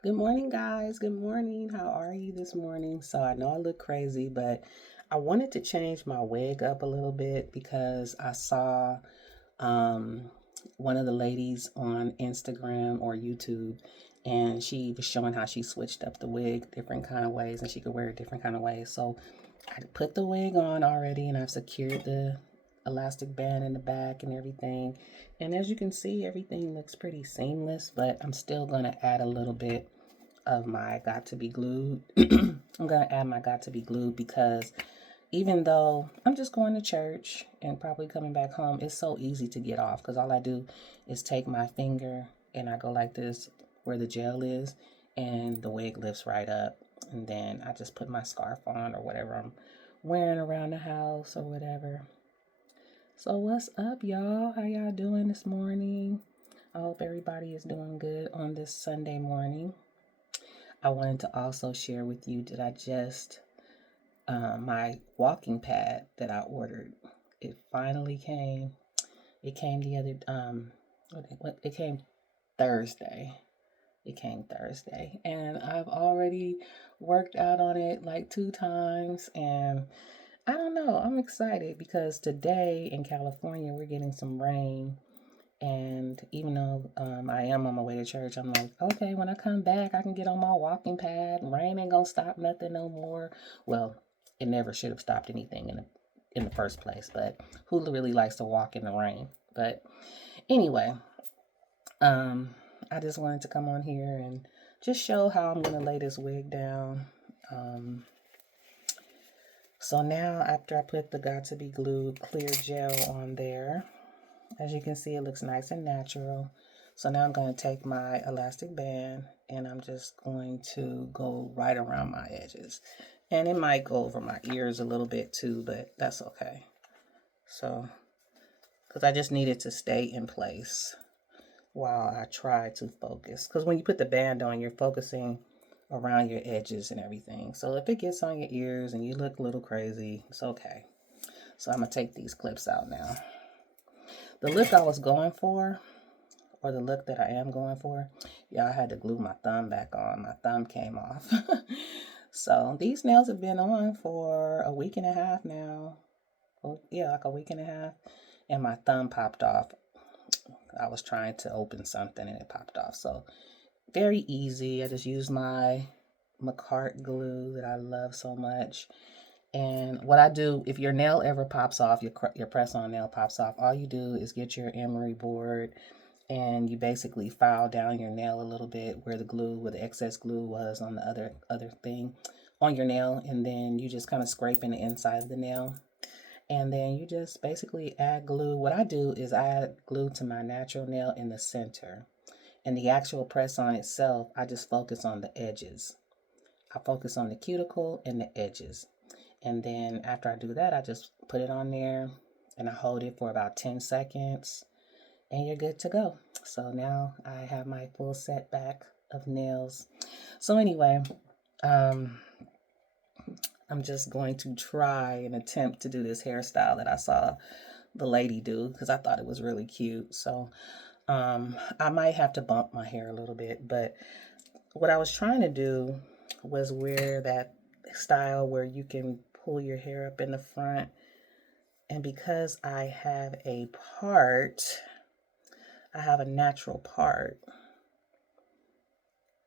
Good morning, guys. Good morning. How are you this morning? So, I know I look crazy, but I wanted to change my wig up a little bit because I saw um, one of the ladies on Instagram or YouTube, and she was showing how she switched up the wig different kind of ways, and she could wear it different kind of ways. So, I put the wig on already, and I've secured the elastic band in the back and everything. And as you can see, everything looks pretty seamless, but I'm still going to add a little bit of my got to be glued. I'm going to add my got to be glued because even though I'm just going to church and probably coming back home, it's so easy to get off because all I do is take my finger and I go like this where the gel is, and the wig lifts right up. And then I just put my scarf on or whatever I'm wearing around the house or whatever. So what's up, y'all? How y'all doing this morning? I hope everybody is doing good on this Sunday morning. I wanted to also share with you that I just my walking pad that I ordered. It finally came. It came the other it came Thursday. It came Thursday, and I've already worked out on it like 2 times, and I don't know. I'm excited because today in California we're getting some rain, and even though I am on my way to church, I'm like, okay, when I come back, I can get on my walking pad. Rain ain't gonna stop nothing no more. Well, it never should have stopped anything in the first place. But who really likes to walk in the rain? But anyway, um, I just wanted to come on here and just show how I'm gonna lay this wig down. Um, so now after I put the got to be glued clear gel on there, as you can see, it looks nice and natural. So now I'm going to take my elastic band and I'm just going to go right around my edges. And it might go over my ears a little bit too, but that's okay. So, because I just need it to stay in place while I try to focus. Because when you put the band on, you're focusing around your edges and everything. So if it gets on your ears and you look a little crazy, it's okay. So I'm going to take these clips out now. The look I was going for, or the look that I am going for, yeah, I had to glue my thumb back on. My thumb came off. So these nails have been on for a week and a half now. Well, yeah, like a week and a half. And my thumb popped off. I was trying to open something and it popped off. So very easy. I just used my McCart glue that I love so much. And what I do, if your nail ever pops off, your press-on nail pops off, all you do is get your emery board and you basically file down your nail a little bit where the excess glue was on the other thing on your nail, and then you just kind of scrape in the inside of the nail, and then you just basically add glue. What I do is I add glue to my natural nail in the center, and the actual press on itself, I just focus on the edges. I focus on the cuticle and the edges, and then after I do that, I just put it on there and I hold it for about 10 seconds and you're good to go. So now I have my full set back of nails. So anyway, um, I'm just going to try and attempt to do this hairstyle that I saw the lady do because I thought it was really cute. So I might have to bump my hair a little bit, but what I was trying to do was wear that style where you can pull your hair up in the front. And because I have a natural part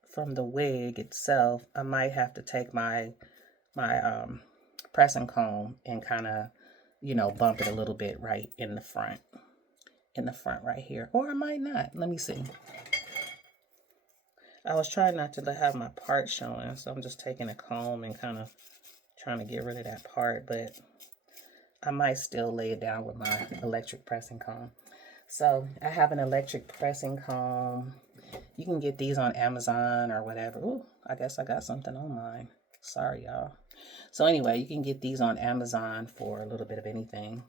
from the wig itself, I might have to take my pressing comb and kind of, bump it a little bit right in the front right here, or I might not. Let me see. I was trying not to have my part showing, so I'm just taking a comb and kind of trying to get rid of that part, but I might still lay it down with my electric pressing comb. So I have an electric pressing comb. You can get these on Amazon or whatever. Ooh, I guess I got something on mine. Sorry, y'all. So anyway, you can get these on Amazon for a little bit of anything.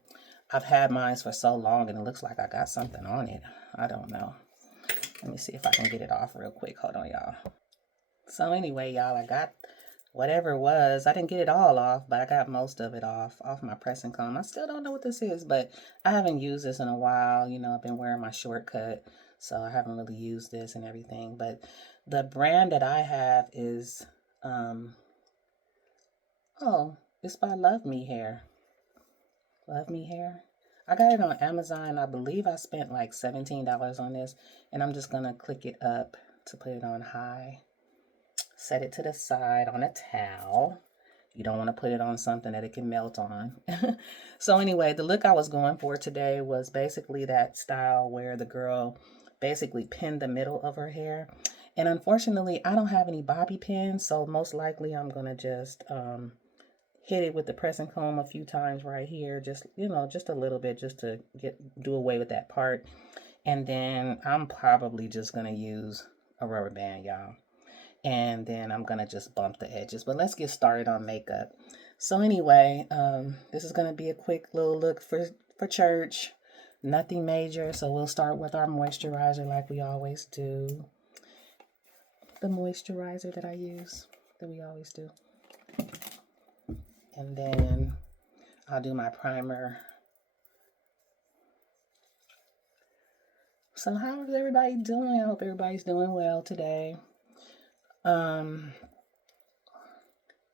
I've had mine for so long and it looks like I got something on it. I don't know. Let me see if I can get it off real quick. Hold on, y'all. So anyway, y'all, I got whatever it was. I didn't get it all off, but I got most of it off my pressing comb. I still don't know what this is, but I haven't used this in a while. I've been wearing my shortcut, so I haven't really used this and everything. But The brand that I have is, um, oh, it's by Love Me Hair. Love Me Hair. I got it on Amazon. I believe I spent like $17 on this, and I'm just gonna click it up to put it on high. Set it to the side on a towel. You don't want to put it on something that it can melt on. So anyway, the look I was going for today was basically that style where the girl basically pinned the middle of her hair. And unfortunately, I don't have any bobby pins, so most likely I'm gonna just hit it with the pressing comb a few times right here, just just a little bit, just to do away with that part. And then I'm probably just gonna use a rubber band, y'all. And then I'm gonna just bump the edges. But let's get started on makeup. So anyway, this is gonna be a quick little look for church. Nothing major, so we'll start with our moisturizer like we always do. The moisturizer that I use, that we always do. And then I'll do my primer. So how is everybody doing? I hope everybody's doing well today. The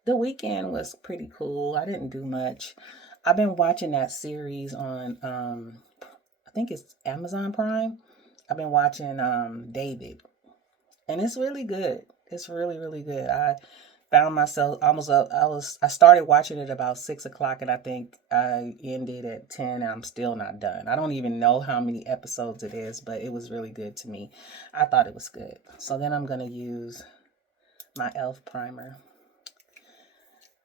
weekend was pretty cool. I didn't do much. I've been watching that series on I think it's Amazon Prime. I've been watching David. And it's really good. It's really, really good. I found myself almost up. I started watching it about 6 o'clock, and I think I ended at 10, and I'm still not done. I don't even know how many episodes it is, but it was really good to me. I thought it was good. So then I'm gonna use my e.l.f. primer.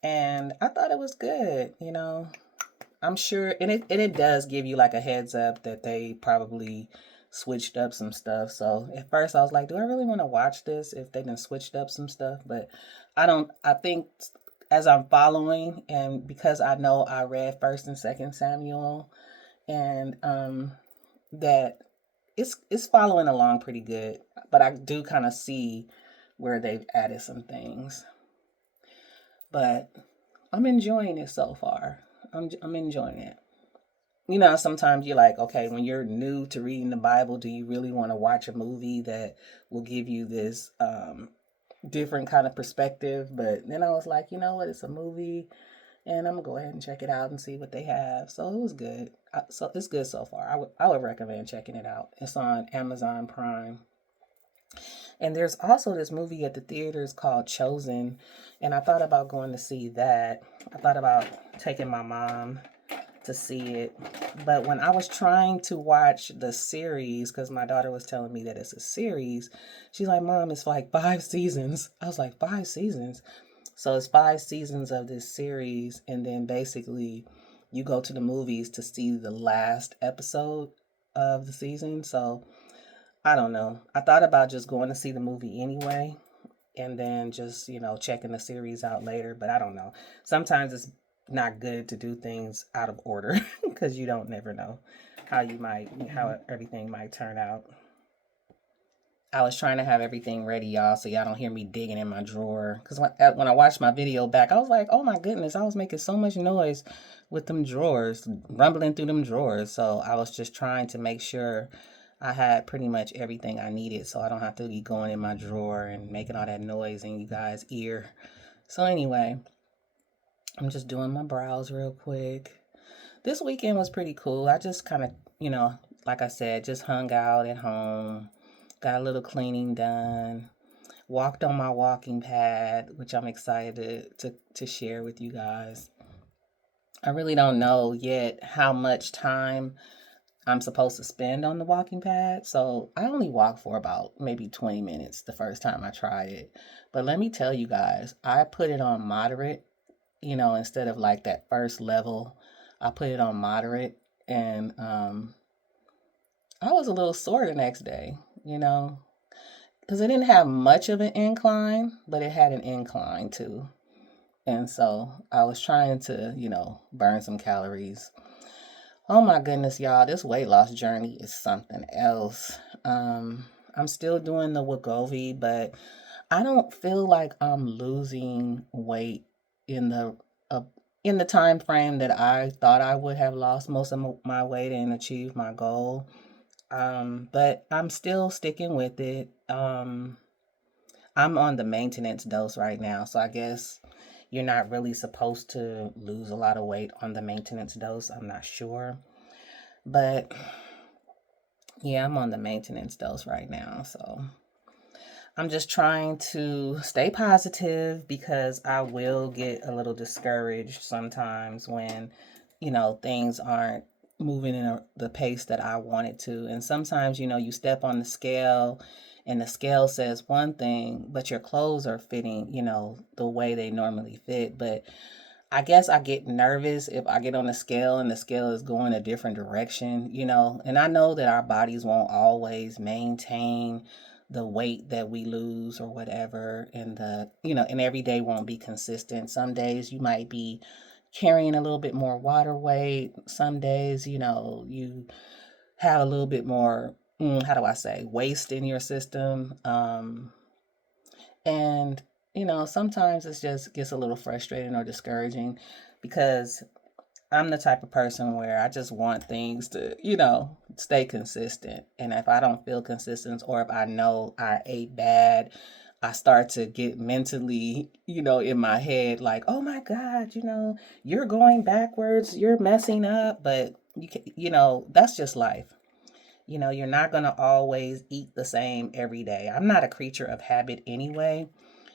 And I thought it was good, I'm sure, and it does give you like a heads up that they probably switched up some stuff. So at first I was like, do I really want to watch this if they done switched up some stuff? But I think as I'm following, and because I know I read First and Second Samuel, and that it's following along pretty good. But I do kind of see where they've added some things. But I'm enjoying it so far. I'm enjoying it. Sometimes you're like, okay, when you're new to reading the Bible, do you really want to watch a movie that will give you this different kind of perspective? But then I was like, you know what? It's a movie, and I'm gonna go ahead and check it out and see what they have. So it was good. So it's good so far. I would recommend checking it out. It's on Amazon Prime. And there's also this movie at the theaters called Chosen, and I thought about going to see that. I thought about taking my mom to see it. But when I was trying to watch the series, because my daughter was telling me that it's a series, she's like, Mom, it's like 5 seasons. I was like, 5 seasons? So it's 5 seasons of this series, and then basically you go to the movies to see the last episode of the season. So I don't know. I thought about just going to see the movie anyway, and then just, checking the series out later, but I don't know. Sometimes it's not good to do things out of order because you don't never know how everything might turn out. I was trying to have everything ready, y'all, so y'all don't hear me digging in my drawer. Because when I watched my video back, I was like, oh my goodness, I was making so much noise with them drawers, rumbling through them drawers. So I was just trying to make sure I had pretty much everything I needed, so I don't have to be going in my drawer and making all that noise in you guys' ear. So anyway, I'm just doing my brows real quick. This weekend was pretty cool. I just kind of, like I said, just hung out at home, got a little cleaning done, walked on my walking pad, which I'm excited to share with you guys. I really don't know yet how much time I'm supposed to spend on the walking pad. So I only walked for about maybe 20 minutes the first time I tried it. But let me tell you guys, I put it on moderate, instead of like that first level. I put it on moderate, and I was a little sore the next day, because it didn't have much of an incline, but it had an incline too. And so I was trying to, burn some calories. Oh my goodness, y'all, this weight loss journey is something else. I'm still doing the Wegovy, but I don't feel like I'm losing weight in the uh, in the time frame that I thought I would have lost most of my weight and achieved my goal. But I'm still sticking with it. I'm on the maintenance dose right now, so I guess you're not really supposed to lose a lot of weight on the maintenance dose. I'm not sure. But yeah, I'm on the maintenance dose right now. So I'm just trying to stay positive because I will get a little discouraged sometimes when, things aren't moving in the pace that I want it to. And sometimes, you step on the scale and the scale says one thing, but your clothes are fitting, the way they normally fit. But I guess I get nervous if I get on the scale and the scale is going a different direction, and I know that our bodies won't always maintain the weight that we lose or whatever. And and every day won't be consistent. Some days you might be carrying a little bit more water weight. Some days, you have a little bit more, how do I say, waste in your system. And, sometimes it just gets a little frustrating or discouraging because I'm the type of person where I just want things to, stay consistent. And if I don't feel consistent or if I know I ate bad, I start to get mentally, in my head like, oh my God, you're going backwards, you're messing up. But, that's just life. You're not going to always eat the same every day. I'm not a creature of habit anyway.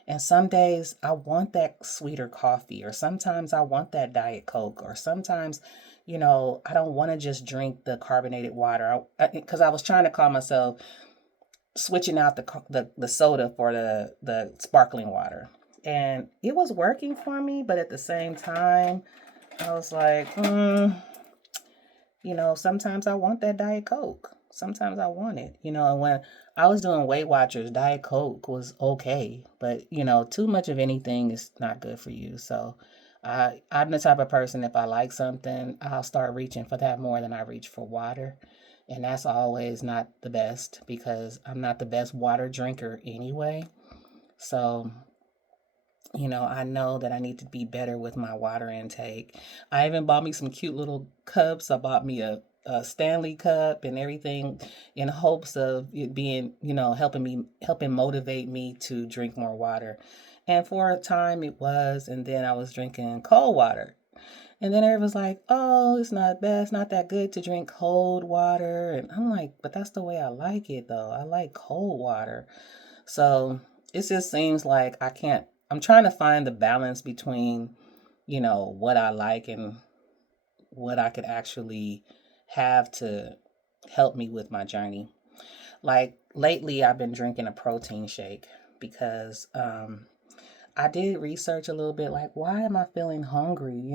And some days I want that sweeter coffee, or sometimes I want that Diet Coke, or sometimes, I don't want to just drink the carbonated water. Because I was trying to call myself switching out the soda for the sparkling water. And it was working for me, but at the same time, I was like, sometimes I want that Diet Coke. Sometimes I want it. And when I was doing Weight Watchers, Diet Coke was okay. But, too much of anything is not good for you. So I'm the type of person, if I like something, I'll start reaching for that more than I reach for water. And that's always not the best because I'm not the best water drinker anyway. So I know that I need to be better with my water intake. I even bought me some cute little cups. I bought me a Stanley cup and everything in hopes of it being, helping motivate me to drink more water. And for a time it was, and then I was drinking cold water. And then everyone's like, oh, it's not bad. It's not that good to drink cold water. And I'm like, but that's the way I like it, though. I like cold water. So it just seems like I'm trying to find the balance between, what I like and what I could actually have to help me with my journey. Like lately, I've been drinking a protein shake because I did research a little bit like, why am I feeling hungry,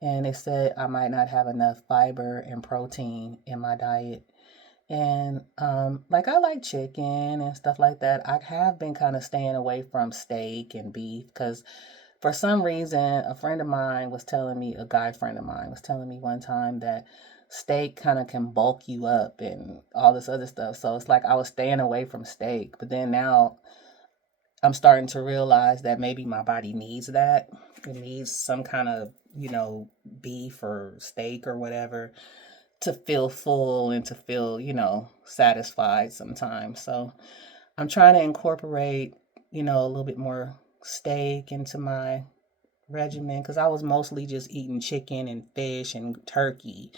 And it said I might not have enough fiber and protein in my diet. And like I like chicken and stuff like that. I have been kind of staying away from steak and beef because for some reason a guy friend of mine was telling me one time that steak kind of can bulk you up and all this other stuff. So it's like I was staying away from steak. But then now I'm starting to realize that maybe my body needs that. It needs some kind of, beef or steak or whatever to feel full and to feel, satisfied sometimes. So I'm trying to incorporate, a little bit more steak into my regimen because I was mostly just eating chicken and fish and turkey.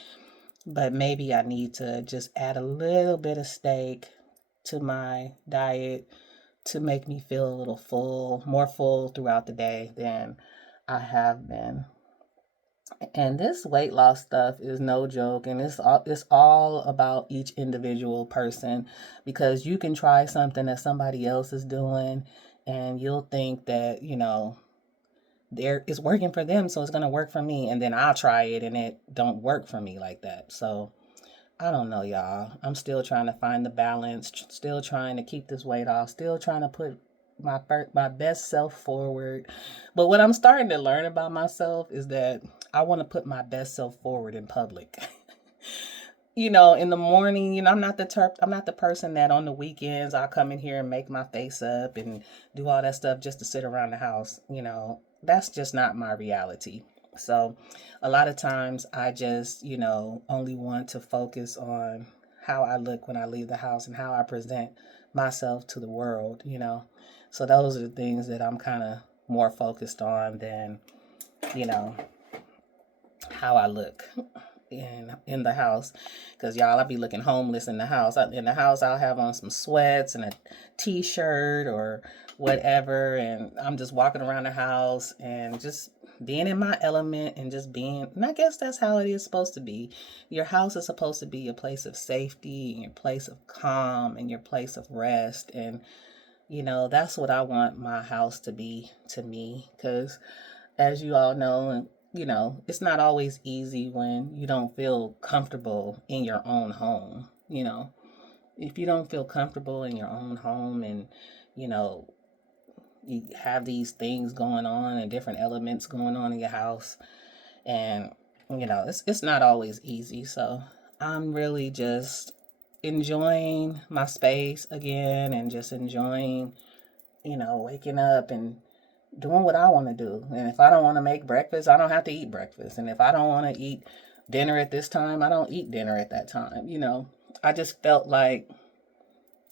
But maybe I need to just add a little bit of steak to my diet to make me feel a little full, more full throughout the day than I have been. And this weight loss stuff is no joke, and it's all about each individual person because you can try something that somebody else is doing, and you'll think that it's working for them, so it's gonna work for me, and then I'll try it and it don't work for me like that. So I don't know, y'all. I'm still trying to find the balance, still trying to keep this weight off, still trying to put my best self forward. But what I'm starting to learn about myself is that I want to put my best self forward in public. In the morning, I'm not the person that on the weekends I'll come in here and make my face up and do all that stuff just to sit around the house. That's just not my reality. So a lot of times I just, only want to focus on how I look when I leave the house and how I present myself to the world. So those are the things that I'm kind of more focused on than, you know, how I look in the house, because y'all, I be looking homeless in the house. In the house, I'll have on some sweats and a t-shirt or whatever, and I'm just walking around the house and just being in my element and just being. And I guess that's how it is supposed to be. Your house is supposed to be your place of safety and your place of calm and your place of rest. And that's what I want my house to be to me, because as you all know, and it's not always easy when you don't feel comfortable in your own home. If you don't feel comfortable in your own home, and you know you have these things going on and different elements going on in your house, and it's not always easy. So I'm really just enjoying my space again, and just enjoying waking up and doing what I want to do. And if I don't want to make breakfast, I don't have to eat breakfast. And if I don't want to eat dinner at this time, I don't eat dinner at that time. I just felt like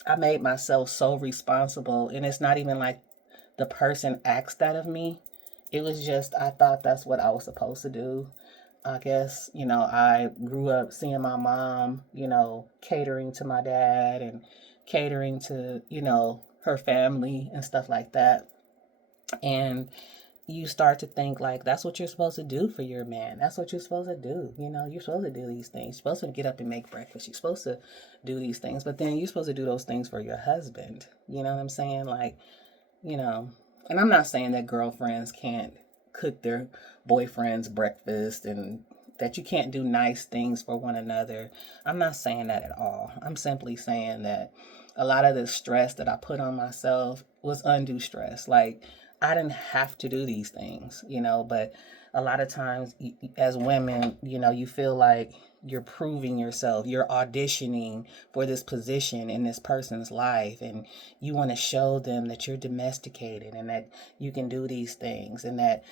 I made myself so responsible. And it's not even like the person asked that of me. It was just, I thought that's what I was supposed to do. I guess, I grew up seeing my mom, catering to my dad and catering to, her family and stuff like that. And you start to think like that's what you're supposed to do for your man. That's what you're supposed to do. You're supposed to do these things. You're supposed to get up and make breakfast. You're supposed to do these things. But then you're supposed to do those things for your husband. You know what I'm saying? Like, and I'm not saying that girlfriends can't cook their boyfriend's breakfast and that you can't do nice things for one another. I'm not saying that at all. I'm simply saying that a lot of the stress that I put on myself was undue stress. Like, I didn't have to do these things, but a lot of times as women, you feel like you're proving yourself, you're auditioning for this position in this person's life, and you want to show them that you're domesticated and that you can do these things, and that,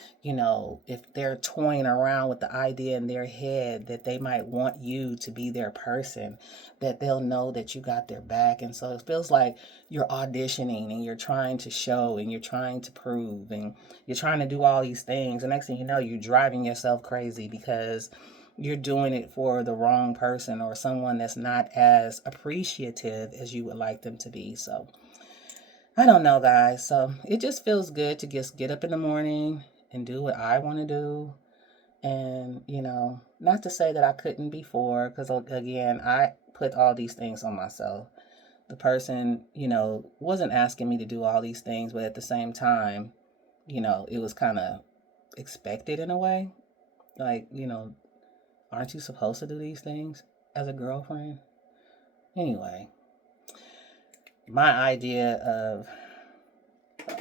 if they're toying around with the idea in their head that they might want you to be their person, that they'll know that you got their back. And so it feels like you're auditioning and you're trying to show and you're trying to prove and you're trying to do all these things. And next thing you know, you're driving yourself crazy because you're doing it for the wrong person or someone that's not as appreciative as you would like them to be. So I don't know, guys. So it just feels good to just get up in the morning and do what I want to do. And, not to say that I couldn't before, because again, I put all these things on myself. The person, wasn't asking me to do all these things, but at the same time, it was kind of expected in a way. Like, aren't you supposed to do these things as a girlfriend? Anyway, my idea of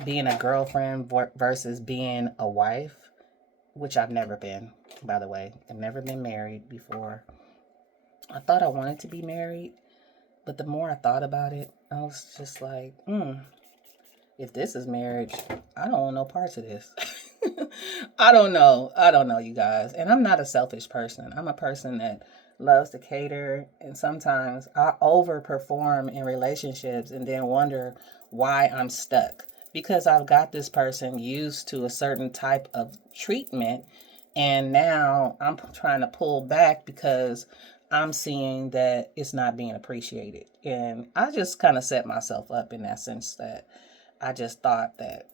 being a girlfriend versus being a wife, which I've never been, by the way. I've never been married before. I thought I wanted to be married, but the more I thought about it, I was just like, if this is marriage, I don't want no parts of this. I don't know. I don't know, you guys. And I'm not a selfish person. I'm a person that loves to cater. And sometimes I overperform in relationships and then wonder why I'm stuck. Because I've got this person used to a certain type of treatment. And now I'm trying to pull back because I'm seeing that it's not being appreciated. And I just kind of set myself up in that sense that I just thought that,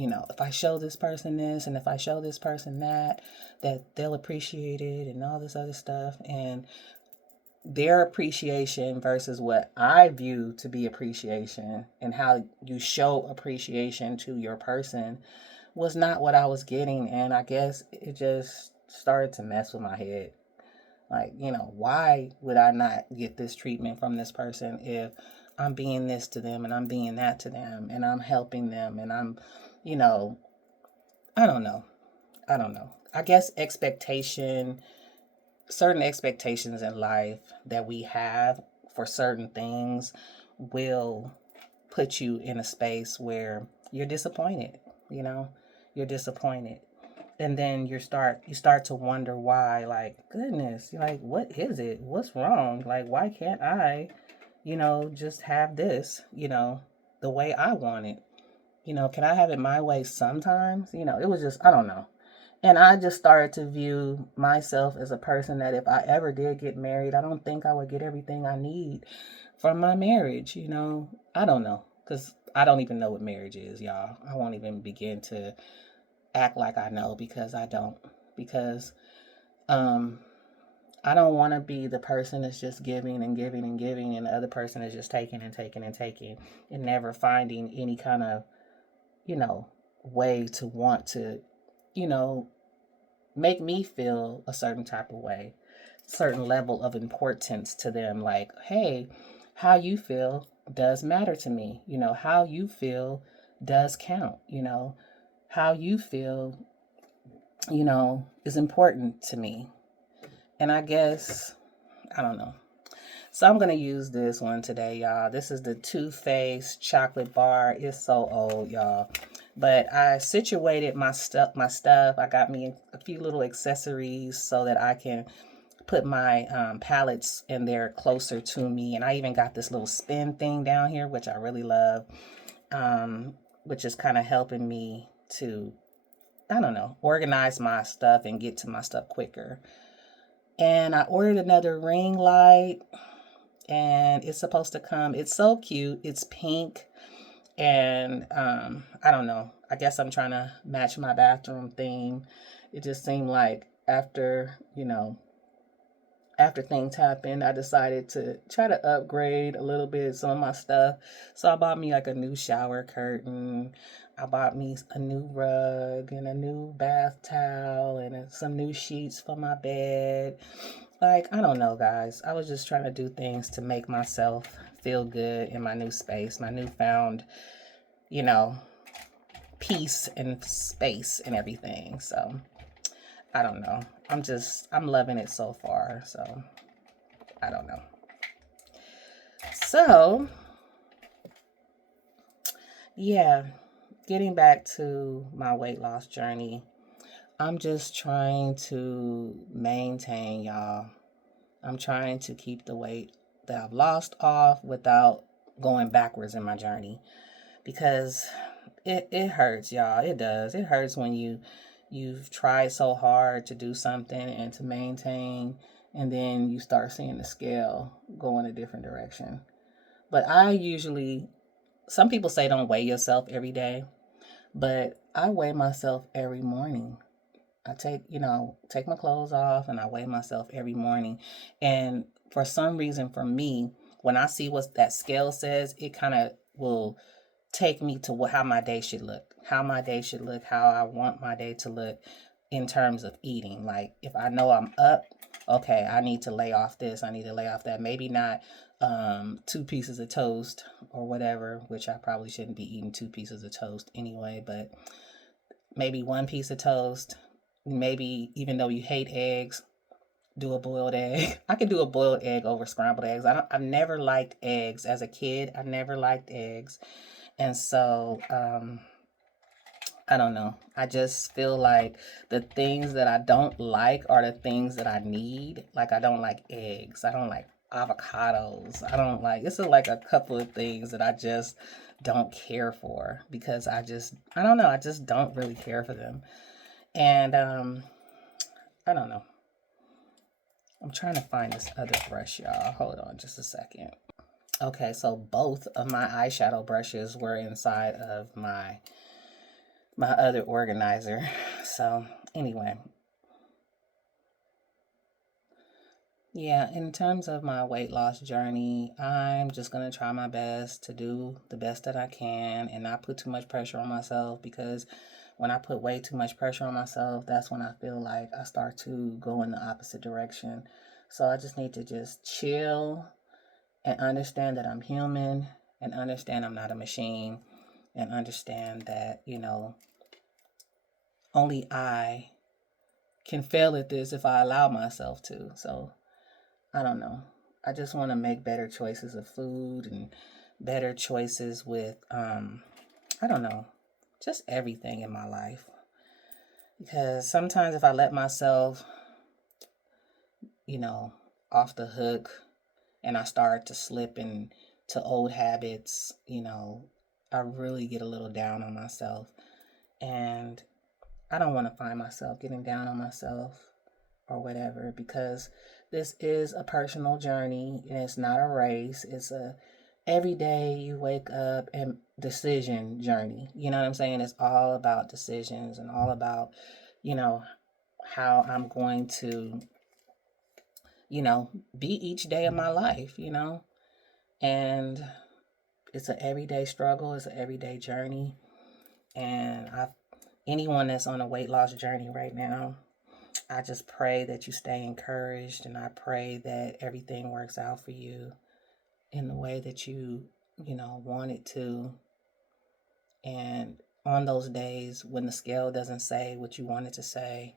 if I show this person this and if I show this person that they'll appreciate it and all this other stuff. And their appreciation versus what I view to be appreciation and how you show appreciation to your person was not what I was getting. And I guess it just started to mess with my head. Like, why would I not get this treatment from this person if I'm being this to them and I'm being that to them and I'm helping them and I'm, I don't know. I don't know. I guess certain expectations in life that we have for certain things will put you in a space where you're disappointed, you're disappointed. And then you start to wonder why, like, goodness, like, what is it? What's wrong? Like, why can't I, just have this, the way I want it? can I have it my way sometimes? It was just, I don't know. And I just started to view myself as a person that if I ever did get married, I don't think I would get everything I need from my marriage. I don't know. Because I don't even know what marriage is, y'all. I won't even begin to act like I know because I don't. Because um, I don't want to be the person that's just giving and giving and giving, and the other person is just taking and taking and taking and never finding any kind of, you know, way to want to, you know, make me feel a certain type of way, certain level of importance to them. Like, hey, how you feel does matter to me. How you feel does count. How you feel, is important to me. And I guess, I don't know. So I'm going to use this one today, y'all. This is the Too Faced chocolate bar. It's so old, y'all. But I situated my stuff. I got me a few little accessories so that I can put my palettes in there closer to me. And I even got this little spin thing down here, which I really love, which is kind of helping me to, I don't know, organize my stuff and get to my stuff quicker. And I ordered another ring light, and it's supposed to come. It's so cute. It's pink. And I don't know. I guess I'm trying to match my bathroom theme. It just seemed like after things happened, I decided to try to upgrade a little bit some of my stuff. So I bought me like a new shower curtain. I bought me a new rug and a new bath towel and some new sheets for my bed. Like, I don't know, guys. I was just trying to do things to make myself feel good in my new space, my newfound, you know, peace and space and everything. So, I don't know. I'm loving it so far. So, I don't know. So, yeah, getting back to my weight loss journey, I'm just trying to maintain, y'all. I'm trying to keep the weight that I've lost off without going backwards in my journey, because it hurts, y'all. It does. It hurts when you've tried so hard to do something and to maintain, and then you start seeing the scale go in a different direction. But some people say don't weigh yourself every day, but I weigh myself every morning. I take my clothes off and I weigh myself every morning. And for some reason, for me, when I see what that scale says, it kind of will take me to how my day should look, how I want my day to look in terms of eating. Like, if I know I'm up, okay, I need to lay off this, I need to lay off that. Maybe not 2 pieces of toast or whatever, which I probably shouldn't be eating 2 pieces of toast anyway, but maybe 1 piece of toast. Maybe, even though you hate eggs, do a boiled egg. I can do a boiled egg over scrambled eggs. I've never liked eggs as a kid. I never liked eggs. And so, I don't know. I just feel like the things that I don't like are the things that I need. Like, I don't like eggs. I don't like avocados. I don't like, it's like a couple of things that I just don't care for, because I don't know. I just don't really care for them. And, I don't know. I'm trying to find this other brush, y'all. Hold on just a second. Okay, so both of my eyeshadow brushes were inside of my other organizer. So, anyway. Yeah, in terms of my weight loss journey, I'm just going to try my best to do the best that I can and not put too much pressure on myself, because when I put way too much pressure on myself, that's when I feel like I start to go in the opposite direction. So I just need to just chill and understand that I'm human, and understand I'm not a machine, and understand that, only I can fail at this if I allow myself to. So I don't know. I just want to make better choices of food and better choices with, I don't know, just everything in my life. Because sometimes if I let myself, you know, off the hook, and I start to slip into old habits, I really get a little down on myself. And I don't want to find myself getting down on myself or whatever, because this is a personal journey and it's not a race. It's a every day you wake up and decision journey. You know what I'm saying? It's all about decisions and all about, you know, how I'm going to, you know, be each day of my life, you know? And it's an everyday struggle, it's an everyday journey. And anyone that's on a weight loss journey right now, I just pray that you stay encouraged, and I pray that everything works out for you in the way that you know, want it to. And on those days when the scale doesn't say what you want it to say,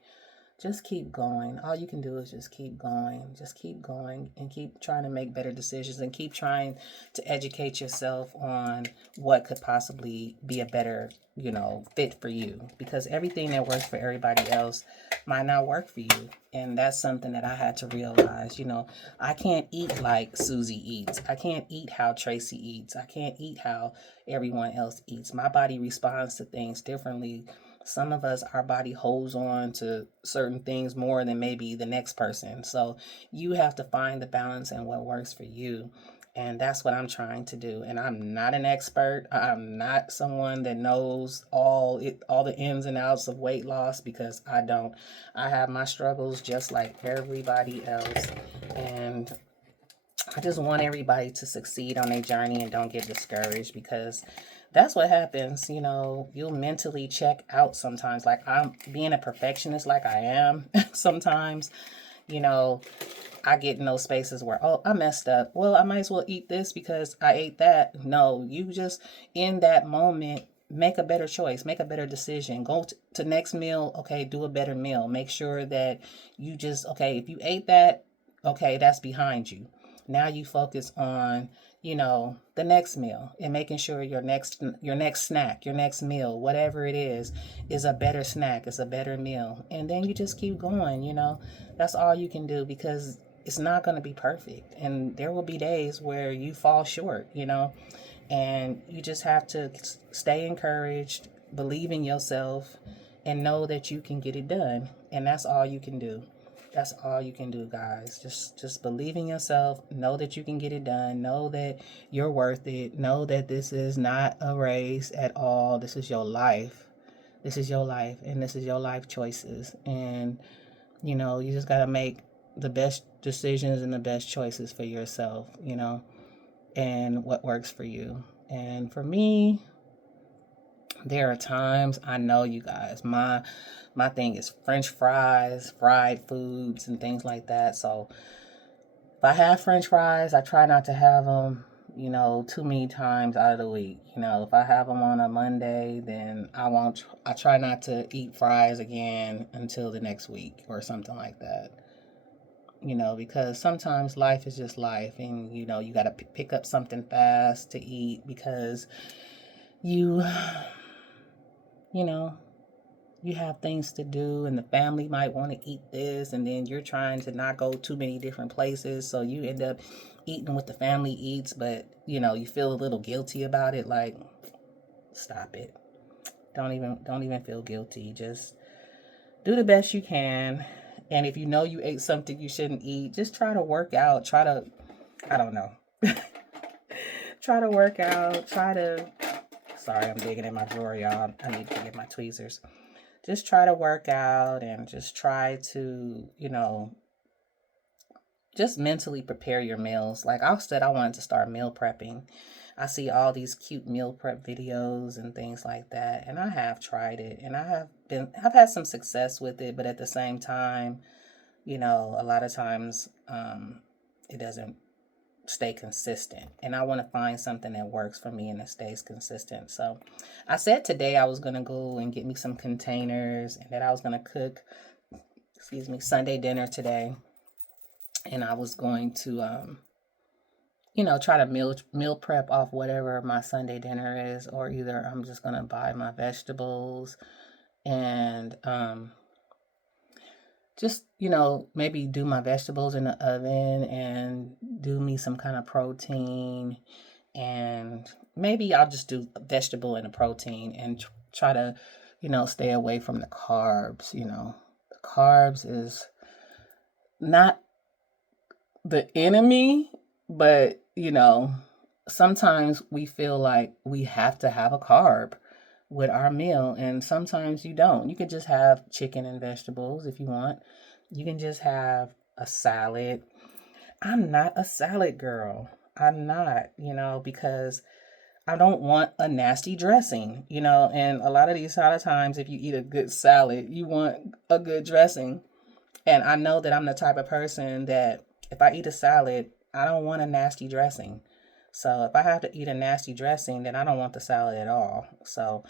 just keep going. All you can do is just keep going. Just keep going and keep trying to make better decisions and keep trying to educate yourself on what could possibly be a better, you know, fit for you. Because everything that works for everybody else might not work for you. And that's something that I had to realize. You know, I can't eat like Susie eats. I can't eat how Tracy eats. I can't eat how everyone else eats. My body responds to things differently. Some of us, our body holds on to certain things more than maybe the next person. So you have to find the balance and what works for you. And that's what I'm trying to do. And I'm not an expert. I'm not someone that knows all the ins and outs of weight loss, because I don't. I have my struggles just like everybody else. And I just want everybody to succeed on their journey and don't get discouraged, because that's what happens. You know, you'll mentally check out sometimes. Like, I'm being a perfectionist, like I am sometimes, you know, I get in those spaces where, oh, I messed up. Well, I might as well eat this because I ate that. No, you just in that moment make a better choice, make a better decision. Go to next meal. Okay, do a better meal. Make sure that you just, okay, if you ate that, okay, that's behind you. Now you focus on, you know, the next meal and making sure your next snack, your next meal, whatever it is a better snack, is a better meal. And then you just keep going, you know. That's all you can do, because it's not going to be perfect, and there will be days where you fall short, you know. And you just have to stay encouraged, believe in yourself, and know that you can get it done. And that's all you can do. That's all you can do, guys. Just believe in yourself. Know that you can get it done. Know that you're worth it. Know that this is not a race at all. This is your life. This is your life, and this is your life choices. And you know, you just got to make the best decisions and the best choices for yourself, you know, and what works for you. And for me, there are times, I know, you guys, my thing is French fries, fried foods, and things like that. So if I have French fries, I try not to have them, you know, too many times out of the week. You know, if I have them on a Monday, then I won't. I try not to eat fries again until the next week or something like that. You know, because sometimes life is just life, and you know, you got to pick up something fast to eat because you, you know, you have things to do, and the family might want to eat this, and then you're trying to not go too many different places, so you end up eating what the family eats, but you know, you feel a little guilty about it. Like, stop it. Don't even feel guilty. Just do the best you can. And if you know you ate something you shouldn't eat, just try to work out. Try to, I don't know. Try to work out. Sorry, I'm digging in my drawer, y'all. I need to get my tweezers. Just try to work out and just try to, you know, just mentally prepare your meals. Like I said, I wanted to start meal prepping. I see all these cute meal prep videos and things like that, and I have tried it, and I've had some success with it, but at the same time, you know, a lot of times it doesn't stay consistent, and I want to find something that works for me and that stays consistent. So I said today I was going to go and get me some containers, and that I was going to cook, Sunday dinner today, and I was going to you know, try to meal prep off whatever my Sunday dinner is, or either I'm just going to buy my vegetables and just, you know, maybe do my vegetables in the oven and do me some kind of protein and maybe I'll just do a vegetable and a protein and try to, stay away from the carbs. The carbs is not the enemy, but sometimes we feel like we have to have a carb with our meal, and sometimes you don't. You could just have chicken and vegetables if you want. You can just have a salad. I'm not a salad girl. I'm not, because I don't want a nasty dressing, and a lot of these other times, if you eat a good salad, you want a good dressing. And I know that I'm the type of person that if I eat a salad, I don't want a nasty dressing. So if I have to eat a nasty dressing, then I don't want the salad at all. So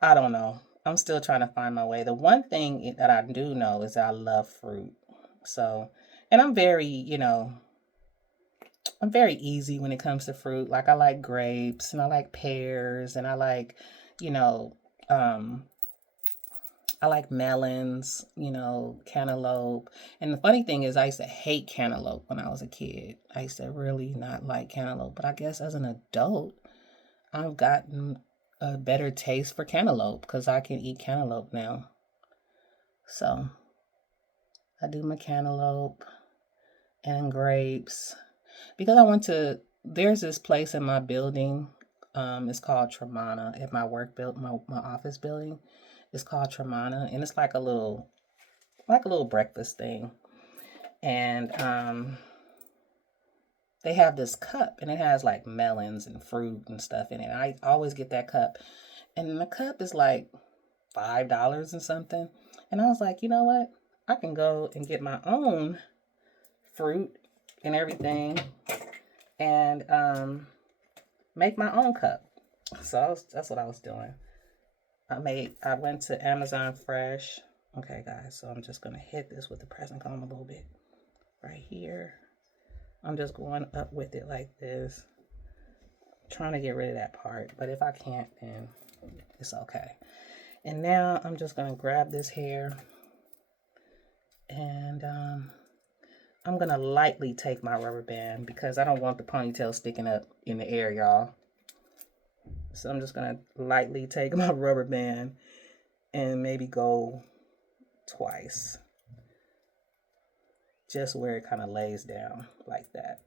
I don't know. I'm still trying to find my way. The one thing that I do know is that I love fruit. So, and I'm very easy when it comes to fruit. Like I like grapes and I like pears and you know, um, I like melons, cantaloupe. And the funny thing is, I used to hate cantaloupe when I was a kid. I used to really not like cantaloupe. But I guess as an adult, I've gotten a better taste for cantaloupe because I can eat cantaloupe now. So I do my cantaloupe and grapes because there's this place in my building. It's called Tremana at my my office building. It's called Tremana, and it's like a little breakfast thing. And they have this cup, and it has like melons and fruit and stuff in it. I always get that cup, and the cup is like $5 and something. And I was like, you know what? I can go and get my own fruit and everything, and make my own cup. So that's what I was doing. I went to Amazon Fresh. Okay, guys, so I'm just gonna hit this with the pressing comb a little bit right here. I'm just going up with it like this, trying to get rid of that part. But if I can't, then it's okay. And now I'm just gonna grab this hair, and I'm gonna lightly take my rubber band because I don't want the ponytail sticking up in the air, y'all. So I'm just gonna lightly take my rubber band and maybe go twice, just where it kind of lays down like that.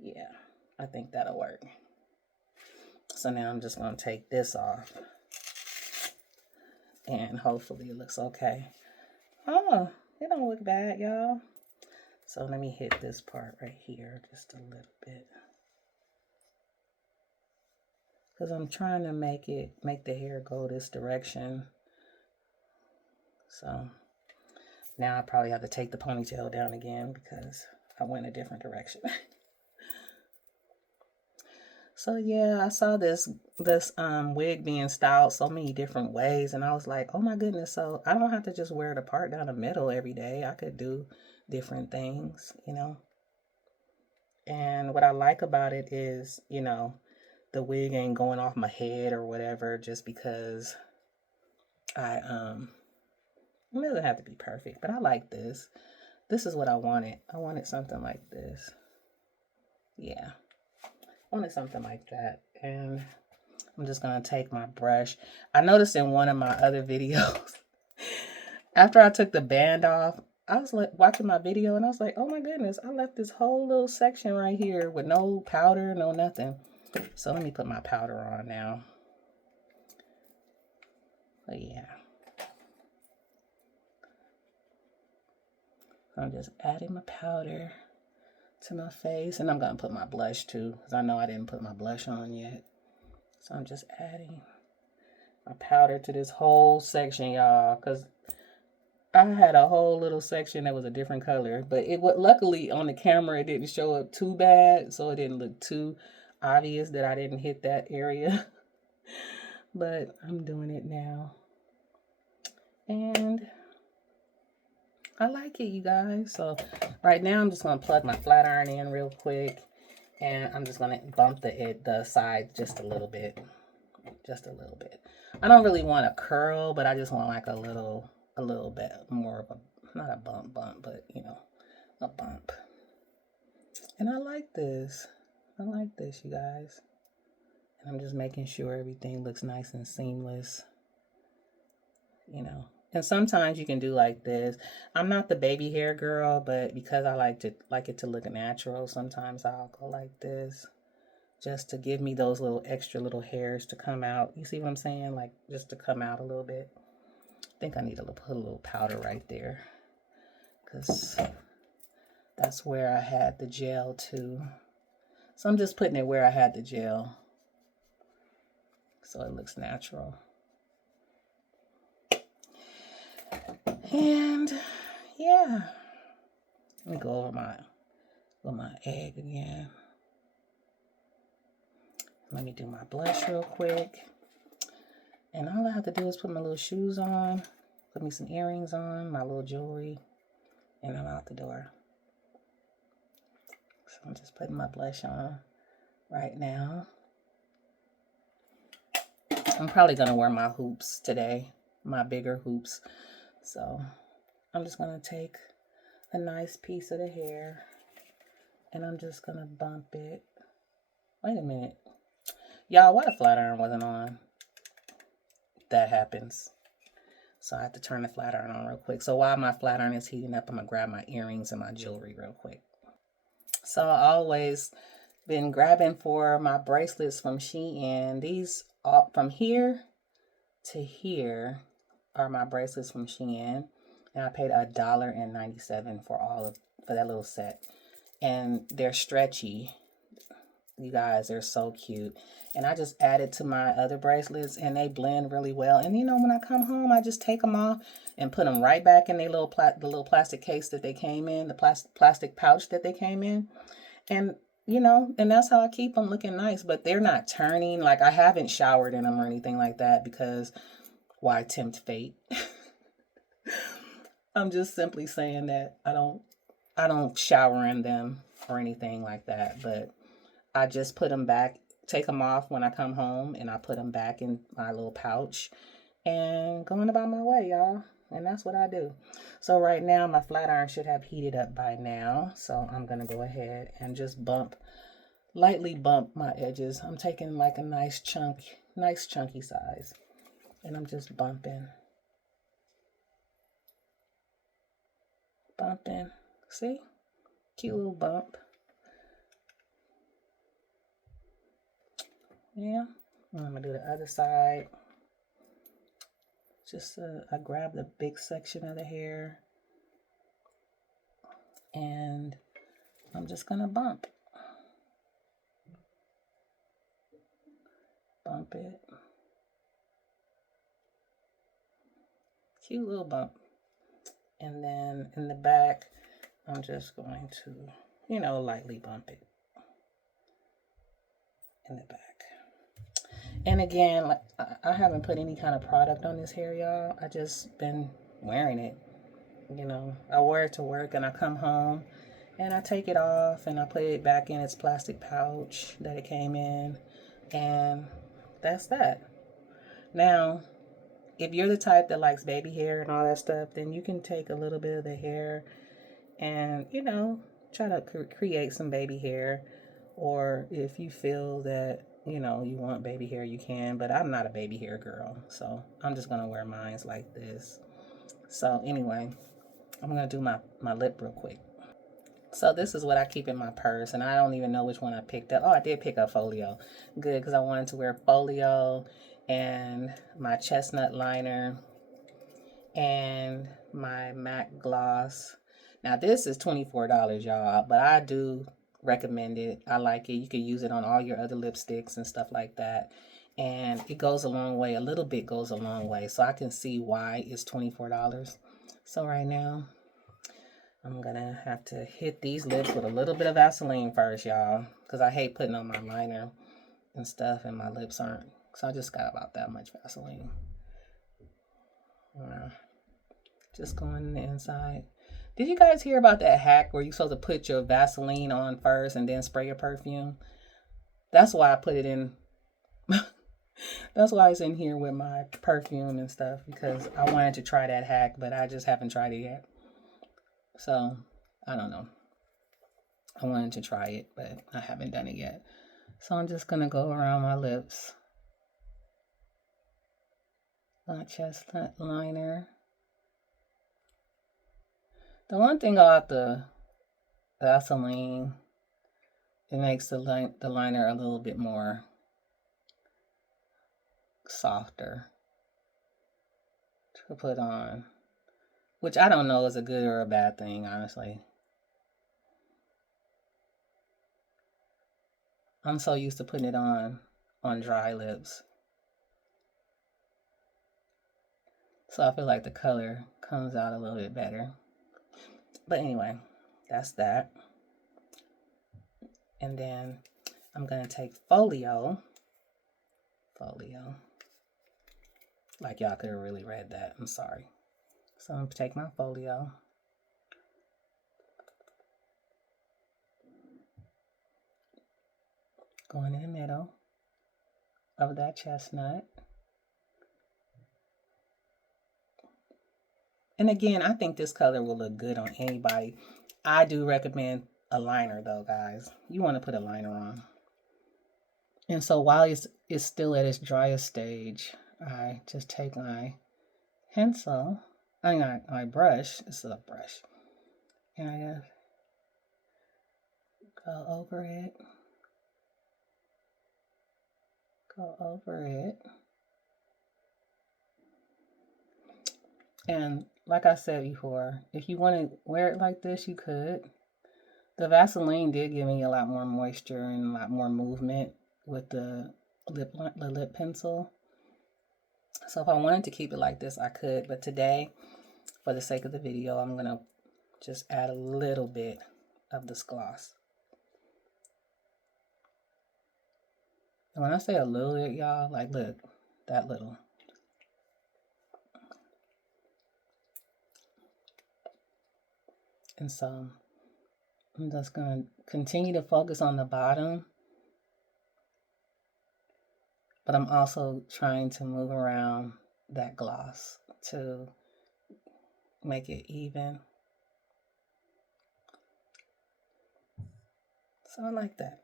Yeah, I think that'll work. So now I'm just gonna take this off, and hopefully it looks okay. Oh, it don't look bad, y'all. So let me hit this part right here just a little bit, because I'm trying to make the hair go this direction. So now I probably have to take the ponytail down again because I went a different direction. So yeah, I saw this wig being styled so many different ways, and I was like, oh my goodness, so I don't have to just wear the part down the middle every day. I could do different things. And what I like about it is, the wig ain't going off my head or whatever just because it doesn't have to be perfect, but I like this. This is what I wanted. I wanted something like this. Yeah. I wanted something like that. And I'm just going to take my brush. I noticed in one of my other videos, after I took the band off, I was like watching my video and I was like, oh my goodness, I left this whole little section right here with no powder, no nothing. So let me put my powder on now. But yeah. I'm just adding my powder to my face, and I'm going to put my blush too because I know I didn't put my blush on yet. So I'm just adding my powder to this whole section, y'all, because I had a whole little section that was a different color, but luckily on the camera it didn't show up too bad, so it didn't look too obvious that I didn't hit that area. But I'm doing it now, and I like it, you guys. So right now I'm just going to plug my flat iron in real quick, and I'm just going to bump the side just a little bit. Just a little bit. I don't really want a curl, but I just want like a little bit more of a, not a bump, but a bump. And I like this. I like this, you guys. And I'm just making sure everything looks nice and seamless, you know. And sometimes you can do like this. I'm not the baby hair girl, but because I like it to look natural, sometimes I'll go like this just to give me those little extra little hairs to come out. You see what I'm saying? Like just to come out a little bit. I think I need to put a little powder right there because that's where I had the gel too. So I'm just putting it where I had the gel so it looks natural. And yeah, let me go over my egg again. Let me do my blush real quick. And all I have to do is put my little shoes on, put me some earrings on, my little jewelry, and I'm out the door. So I'm just putting my blush on right now. I'm probably going to wear my hoops today, my bigger hoops. So I'm just going to take a nice piece of the hair and I'm just going to bump it. Wait a minute. Y'all, why the flat iron wasn't on? That happens. So I have to turn the flat iron on real quick. So while my flat iron is heating up, I'm going to grab my earrings and my jewelry real quick. So I always been grabbing for my bracelets from Shein. These from here to here are my bracelets from Shein. And I paid $1.97 for that little set. And they're stretchy. You guys, they're so cute. And I just added to my other bracelets and they blend really well. And you know, when I come home, I just take them off and put them right back in the little plastic case that they came in, the plastic pouch that they came in. And you know, and that's how I keep them looking nice. But they're not turning. Like I haven't showered in them or anything like that because why tempt fate? I'm just simply saying that I don't shower in them or anything like that. But I just put them back, take them off when I come home, and I put them back in my little pouch and going about my way, y'all. And that's what I do. So right now, my flat iron should have heated up by now. So I'm going to go ahead and just lightly bump my edges. I'm taking like a nice chunky size. And I'm just bumping. See? Cute little bump. Yeah. And I'm going to do the other side. Just I grab the big section of the hair. And I'm just going to bump it. Cute little bump. And then in the back, I'm just going to, you know, lightly bump it in the back. And again, like, I haven't put any kind of product on this hair, y'all. I just been wearing it. You know, I wear it to work and I come home and I take it off and I put it back in its plastic pouch that it came in. And that's that. Now, if you're the type that likes baby hair and all that stuff, then you can take a little bit of the hair and, you know, try to create some baby hair. Or if you feel that, you know, you want baby hair, you can. But I'm not a baby hair girl, so I'm just going to wear mine like this. So anyway, I'm going to do my lip real quick. So this is what I keep in my purse, and I don't even know which one I picked up. Oh, I did pick up folio. Good, because I wanted to wear folio and my chestnut liner and my MAC gloss. Now this is $24, y'all, but I do recommend it. I like it. You can use it on all your other lipsticks and stuff like that. And it goes a long way. A little bit goes a long way. So I can see why it's $24. So right now, I'm going to have to hit these lips with a little bit of Vaseline first, y'all. Because I hate putting on my liner and stuff and my lips aren't. So I just got about that much Vaseline. Just going in the inside. Did you guys hear about that hack where you're supposed to put your Vaseline on first and then spray your perfume? That's why I put it in. That's why it's in here with my perfume and stuff, because I wanted to try that hack, but I just haven't tried it yet. So, I don't know. I wanted to try it, but I haven't done it yet. So I'm just going to go around my lips. My chestnut liner. The one thing about the Vaseline, it makes the liner a little bit more softer to put on, which I don't know is a good or a bad thing, honestly. I'm so used to putting it on dry lips. So I feel like the color comes out a little bit better. But anyway, that's that. And then I'm going to take Folio. Like y'all could have really read that. I'm sorry. So I'm going to take my Folio. Going in the middle of that chestnut. And again, I think this color will look good on anybody. I do recommend a liner though, guys. You want to put a liner on. And so while it's still at its driest stage, I just take my pencil, my brush, this is a brush, and I just go over it. And like I said before, if you want to wear it like this, you could. The Vaseline did give me a lot more moisture and a lot more movement with the lip pencil. So if I wanted to keep it like this, I could. But today, for the sake of the video, I'm going to just add a little bit of this gloss. And when I say a little bit, y'all, like look, that little. And so I'm just going to continue to focus on the bottom. But I'm also trying to move around that gloss to make it even. So I like that.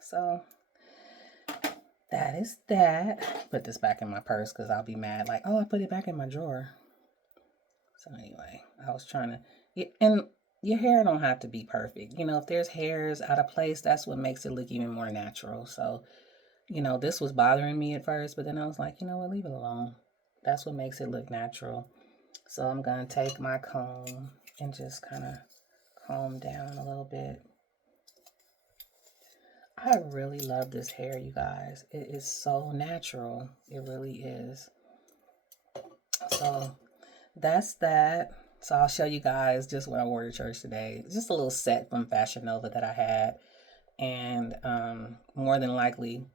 So that is that. Put this back in my purse because I'll be mad. Like, oh, I put it back in my drawer. So anyway, I was trying to, and your hair don't have to be perfect. You know, if there's hairs out of place, that's what makes it look even more natural. So, you know, this was bothering me at first, but then I was like, you know what, leave it alone. That's what makes it look natural. So I'm going to take my comb and just kind of comb down a little bit. I really love this hair, you guys. It is so natural. It really is. So that's that. So I'll show you guys just what I wore to church today. Just a little set from Fashion Nova that I had. And more than likely,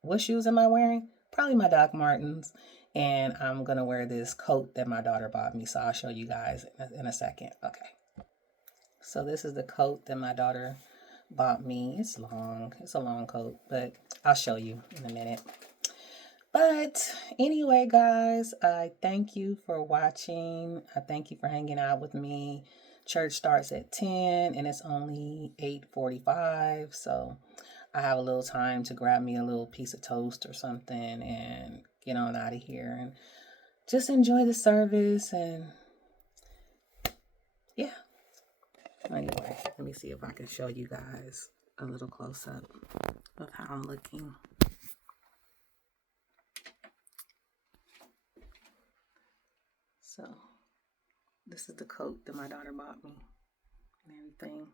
what shoes am I wearing? Probably my Doc Martens. And I'm going to wear this coat that my daughter bought me. So I'll show you guys in a second. Okay. So this is the coat that my daughter bought me. It's long. It's a long coat, but I'll show you in a minute. But anyway, guys, I thank you for watching. I thank you for hanging out with me. Church starts at 10 and it's only 8:45. So I have a little time to grab me a little piece of toast or something and get on out of here and just enjoy the service. And yeah. Anyway, let me see if I can show you guys a little close up of how I'm looking. So this is the coat that my daughter bought me and everything.